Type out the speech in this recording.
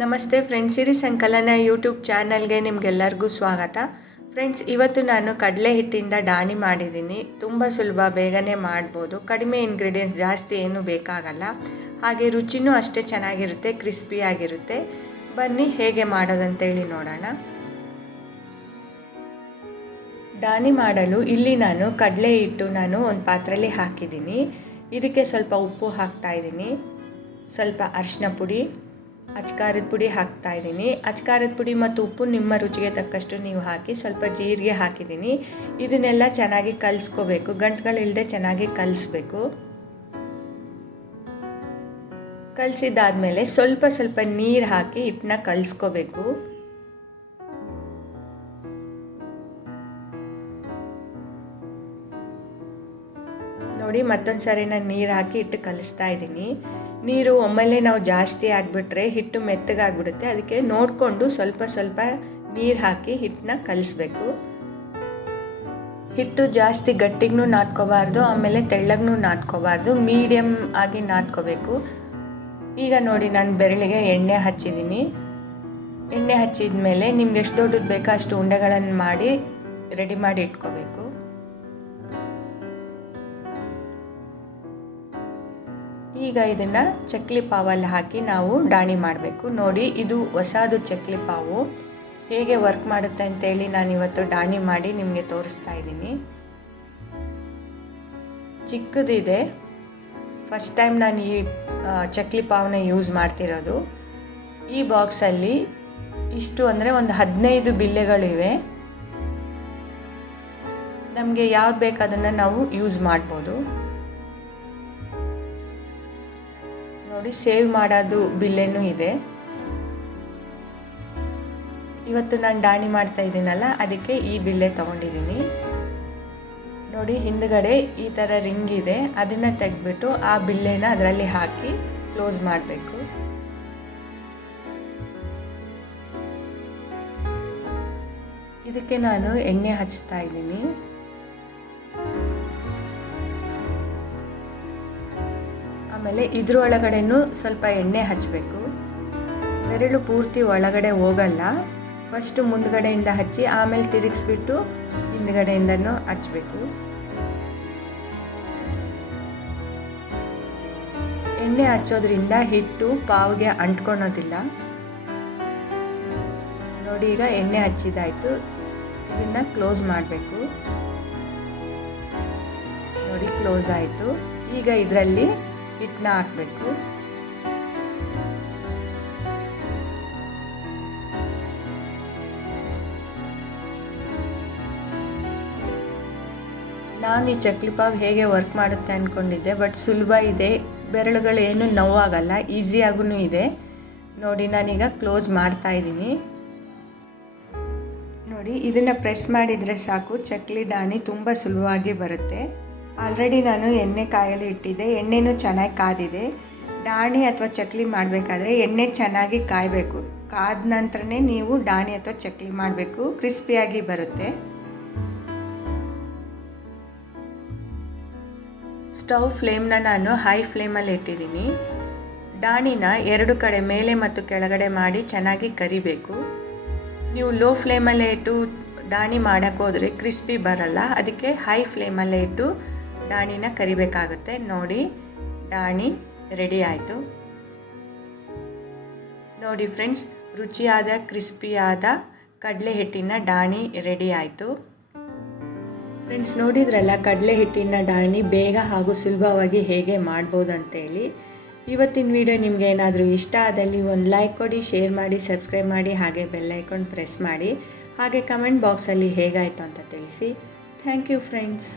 ನಮಸ್ತೆ ಫ್ರೆಂಡ್ಸ್ ಸಿರಿ ಸಂಕಲನ ಯೂಟ್ಯೂಬ್ ಚಾನಲ್ಗೆ ನಿಮಗೆಲ್ಲರಿಗೂ ಸ್ವಾಗತ. ಫ್ರೆಂಡ್ಸ್, ಇವತ್ತು ನಾನು ಕಡಲೆ ಹಿಟ್ಟಿಂದ ಡಾಣಿ ಮಾಡಿದ್ದೀನಿ. ತುಂಬ ಸುಲಭ, ಬೇಗನೆ ಮಾಡ್ಬೋದು. ಕಡಿಮೆ ಇಂಗ್ರೀಡಿಯೆಂಟ್ಸ್ ಜಾಸ್ತಿ ಏನೂ ಬೇಕಾಗಲ್ಲ. ಹಾಗೆ ರುಚಿನೂ ಅಷ್ಟೇ ಚೆನ್ನಾಗಿರುತ್ತೆ ಕ್ರಿಸ್ಪಿಯಾಗಿರುತ್ತೆ ಬನ್ನಿ, ಹೇಗೆ ಮಾಡೋದಂತೇಳಿ ನೋಡೋಣ. ಡಾಣಿ ಮಾಡಲು ಇಲ್ಲಿ ನಾನು ಕಡಲೆ ಹಿಟ್ಟು ನಾನು ಒಂದು ಪಾತ್ರೆಯಲ್ಲಿ ಹಾಕಿದ್ದೀನಿ. ಇದಕ್ಕೆ ಸ್ವಲ್ಪ ಉಪ್ಪು ಹಾಕ್ತಾ ಇದ್ದೀನಿ. ಸ್ವಲ್ಪ ಅರಿಶಿನ ಪುಡಿ. ಅಚ್ಕಾರದ ಪುಡಿ ಹಾಕ್ತಾ ಇದ್ದೀನಿ. ಅಚ್ಕಾರದ ಪುಡಿ ಮತ್ತು ಉಪ್ಪು ನಿಮ್ಮ ರುಚಿಗೆ ತಕ್ಕಷ್ಟು ನೀವು ಹಾಕಿ ಸ್ವಲ್ಪ ಜೀರಿಗೆ ಹಾಕಿದ್ದೀನಿ. ಇದನ್ನೆಲ್ಲ ಚೆನ್ನಾಗಿ ಕಲಿಸ್ಕೋಬೇಕು. ಗಂಟುಗಳಿಲ್ಲದೆ ಚೆನ್ನಾಗಿ ಕಲಿಸ್ಬೇಕು. ಕಲಿಸಿದಾದ್ಮೇಲೆ ಸ್ವಲ್ಪ ಸ್ವಲ್ಪ ನೀರು ಹಾಕಿ ಹಿಟ್ಟನ್ನ ಕಲಿಸ್ಕೋಬೇಕು. ನೋಡಿ ಮತ್ತೊಂದು ಸಾರಿ ನಾನು ನೀರು ಹಾಕಿ ಹಿಟ್ಟು ಕಲಿಸ್ತಾ ಇದ್ದೀನಿ. ನೀರು ಒಮ್ಮೆಲೆ ನಾವು ಜಾಸ್ತಿ ಆಗಿಬಿಟ್ರೆ ಹಿಟ್ಟು ಮೆತ್ತಗಾಗ್ಬಿಡುತ್ತೆ. ಅದಕ್ಕೆ ನೋಡಿಕೊಂಡು ಸ್ವಲ್ಪ ಸ್ವಲ್ಪ ನೀರು ಹಾಕಿ ಹಿಟ್ಟನ್ನ ಕಲಿಸ್ಬೇಕು. ಹಿಟ್ಟು ಜಾಸ್ತಿ ಗಟ್ಟಿಗೂ ನಾದ್ಕೋಬಾರ್ದು, ಆಮೇಲೆ ತೆಳ್ಳಗೂ ನಾದ್ಕೋಬಾರ್ದು ಮೀಡಿಯಮ್ ಆಗಿ ನಾದ್ಕೋಬೇಕು. ಈಗ ನೋಡಿ ನಾನು ಬೆರಳಿಗೆ ಎಣ್ಣೆ ಹಚ್ಚಿದ್ದೀನಿ. ಎಣ್ಣೆ ಹಚ್ಚಿದ ಮೇಲೆ ನಿಮ್ಗೆ ಎಷ್ಟು ದೊಡ್ಡದು ಬೇಕೋ ಅಷ್ಟು ಉಂಡೆಗಳನ್ನು ಮಾಡಿ ರೆಡಿ ಮಾಡಿ ಇಟ್ಕೋಬೇಕು. ಈಗ ಇದನ್ನು ಚಕ್ಲಿ ಪಾವಲ್ಲಿ ಹಾಕಿ ನಾವು ಡಾಣಿ ಮಾಡಬೇಕು. ನೋಡಿ, ಇದು ಹೊಸದು ಚಕ್ಲಿ ಪಾವು. ಹೇಗೆ ವರ್ಕ್ ಮಾಡುತ್ತೆ ಅಂತೇಳಿ ನಾನು ಇವತ್ತು ಡಾಣಿ ಮಾಡಿ ನಿಮಗೆ ತೋರಿಸ್ತಾ ಇದ್ದೀನಿ. ಚಿಕ್ಕದಿದೆ. ಫಸ್ಟ್ ಟೈಮ್ ನಾನು ಈ ಚಕ್ಲಿ ಪಾವನ್ನ ಯೂಸ್ ಮಾಡ್ತಿರೋದು. ಈ ಬಾಕ್ಸಲ್ಲಿ ಇಷ್ಟು ಅಂದರೆ ಒಂದು ಹದಿನೈದು ಬಿಲ್ಲೆಗಳಿವೆ. ನಮಗೆ ಯಾವ್ದು ಬೇಕಾದನ್ನು ನಾವು ಯೂಸ್ ಮಾಡ್ಬೋದು. ನೋಡಿ, ಸೇವ್ ಮಾಡೋದು ಬಿಲ್ಲೇನೂ ಇದೆ. ಇವತ್ತು ನಾನು ಡಾಣಿ ಮಾಡ್ತಾ ಇದ್ದೀನಲ್ಲ, ಅದಕ್ಕೆ ಈ ಬಿಲ್ಲೆ ತಗೊಂಡಿದ್ದೀನಿ. ನೋಡಿ, ಹಿಂದ್ಗಡೆ ಈ ಥರ ರಿಂಗ್ ಇದೆ, ಅದನ್ನು ತೆಗೆದ್ಬಿಟ್ಟು ಆ ಬಿಲ್ಲೆನ ಅದರಲ್ಲಿ ಹಾಕಿ ಕ್ಲೋಸ್ ಮಾಡಬೇಕು. ಇದಕ್ಕೆ ನಾನು ಎಣ್ಣೆ ಹಚ್ತಾ ಇದ್ದೀನಿ. ಆಮೇಲೆ ಇದ್ರ ಒಳಗಡೆನೂ ಸ್ವಲ್ಪ ಎಣ್ಣೆ ಹಚ್ಚಬೇಕು ಬೆರಳು ಪೂರ್ತಿ ಒಳಗಡೆ ಹೋಗಲ್ಲ. ಫಸ್ಟು ಮುಂದ್ಗಡೆಯಿಂದ ಹಚ್ಚಿ ಆಮೇಲೆ ತಿರುಗಿಸ್ಬಿಟ್ಟು ಹಿಂದ್ಗಡೆಯಿಂದನೂ ಹಚ್ಚಬೇಕು ಎಣ್ಣೆ ಹಚ್ಚೋದ್ರಿಂದ ಹಿಟ್ಟು ಪಾವ್ಗೆ ಅಂಟ್ಕೊಳೋದಿಲ್ಲ. ನೋಡಿ ಈಗ ಎಣ್ಣೆ ಹಚ್ಚಿದಾಯಿತು. ಇದನ್ನ ಕ್ಲೋಸ್ ಮಾಡಬೇಕು. ನೋಡಿ ಕ್ಲೋಸ್ ಆಯಿತು. ಈಗ ಇದರಲ್ಲಿ ಹಿಟ್ಟನ್ನ ಹಾಕಬೇಕು. ನಾನು ಈ ಚಕ್ಲಿ ಪಾವ್ ಹೇಗೆ ವರ್ಕ್ ಮಾಡುತ್ತೆ ಅಂದ್ಕೊಂಡಿದ್ದೆ ಬಟ್ ಸುಲಭ ಇದೆ. ಬೆರಳುಗಳು ಏನು ನೋವಾಗಲ್ಲ ಈಸಿಯಾಗೂ ಇದೆ. ನೋಡಿ, ನಾನೀಗ ಕ್ಲೋಸ್ ಮಾಡ್ತಾ ಇದ್ದೀನಿ. ನೋಡಿ, ಇದನ್ನು ಪ್ರೆಸ್ ಮಾಡಿದರೆ ಸಾಕು. ಚಕ್ಲಿ ದಾಣಿ ತುಂಬ ಸುಲಭವಾಗಿ ಬರುತ್ತೆ. ಆಲ್ರೆಡಿ ನಾನು ಎಣ್ಣೆ ಕಾಯಲು ಇಟ್ಟಿದ್ದೆ. ಎಣ್ಣೆನೂ ಚೆನ್ನಾಗಿ ಕಾದಿದೆ. ಡಾಣಿ ಅಥವಾ ಚಕ್ಲಿ ಮಾಡಬೇಕಾದ್ರೆ ಎಣ್ಣೆ ಚೆನ್ನಾಗಿ ಕಾಯಬೇಕು. ಕಾದ ನಂತರನೇ ನೀವು ಡಾಣಿ ಅಥವಾ ಚಕ್ಲಿ ಮಾಡಬೇಕು. ಕ್ರಿಸ್ಪಿಯಾಗಿ ಬರುತ್ತೆ. ಸ್ಟವ್ ಫ್ಲೇಮ್ನ ನಾನು ಹೈ ಫ್ಲೇಮಲ್ಲಿ ಇಟ್ಟಿದ್ದೀನಿ. ಡಾಣಿನ ಎರಡು ಕಡೆ ಮೇಲೆ ಮತ್ತು ಕೆಳಗಡೆ ಮಾಡಿ ಚೆನ್ನಾಗಿ ಕರಿಬೇಕು. ನೀವು ಲೋ ಫ್ಲೇಮಲ್ಲೇ ಇಟ್ಟು ಡಾಣಿ ಮಾಡೋಕ್ಕೋದ್ರೆ ಕ್ರಿಸ್ಪಿ ಬರಲ್ಲ. ಅದಕ್ಕೆ ಹೈ ಫ್ಲೇಮಲ್ಲೇ ಇಟ್ಟು ಡಾಣಿನ ಕರಿಬೇಕಾಗುತ್ತೆ. ನೋಡಿ, ಡಾಣಿ ರೆಡಿ ಆಯಿತು. ನೋಡಿ ಫ್ರೆಂಡ್ಸ್ ರುಚಿಯಾದ ಕ್ರಿಸ್ಪಿಯಾದ ಕಡಲೆ ಹಿಟ್ಟಿನ ಡಾಣಿ ರೆಡಿ ಆಯಿತು. ಫ್ರೆಂಡ್ಸ್ ನೋಡಿದ್ರಲ್ಲ ಕಡಲೆ ಹಿಟ್ಟಿನ ಡಾಣಿ ಬೇಗ ಹಾಗೂ ಸುಲಭವಾಗಿ ಹೇಗೆ ಮಾಡ್ಬೋದು ಅಂತೇಳಿ ಇವತ್ತಿನ ವಿಡಿಯೋ ನಿಮಗೆ ಏನಾದರೂ ಇಷ್ಟ ಆದಲ್ಲಿ ಒಂದು ಲೈಕ್ ಕೊಡಿ ಶೇರ್ ಮಾಡಿ ಸಬ್ಸ್ಕ್ರೈಬ್ ಮಾಡಿ, ಹಾಗೆ ಬೆಲ್ ಐಕಾನ್ ಪ್ರೆಸ್ ಮಾಡಿ. ಹಾಗೆ ಕಮೆಂಟ್ ಬಾಕ್ಸಲ್ಲಿ ಹೇಗಾಯಿತು ಅಂತ ತಿಳಿಸಿ. Thank you friends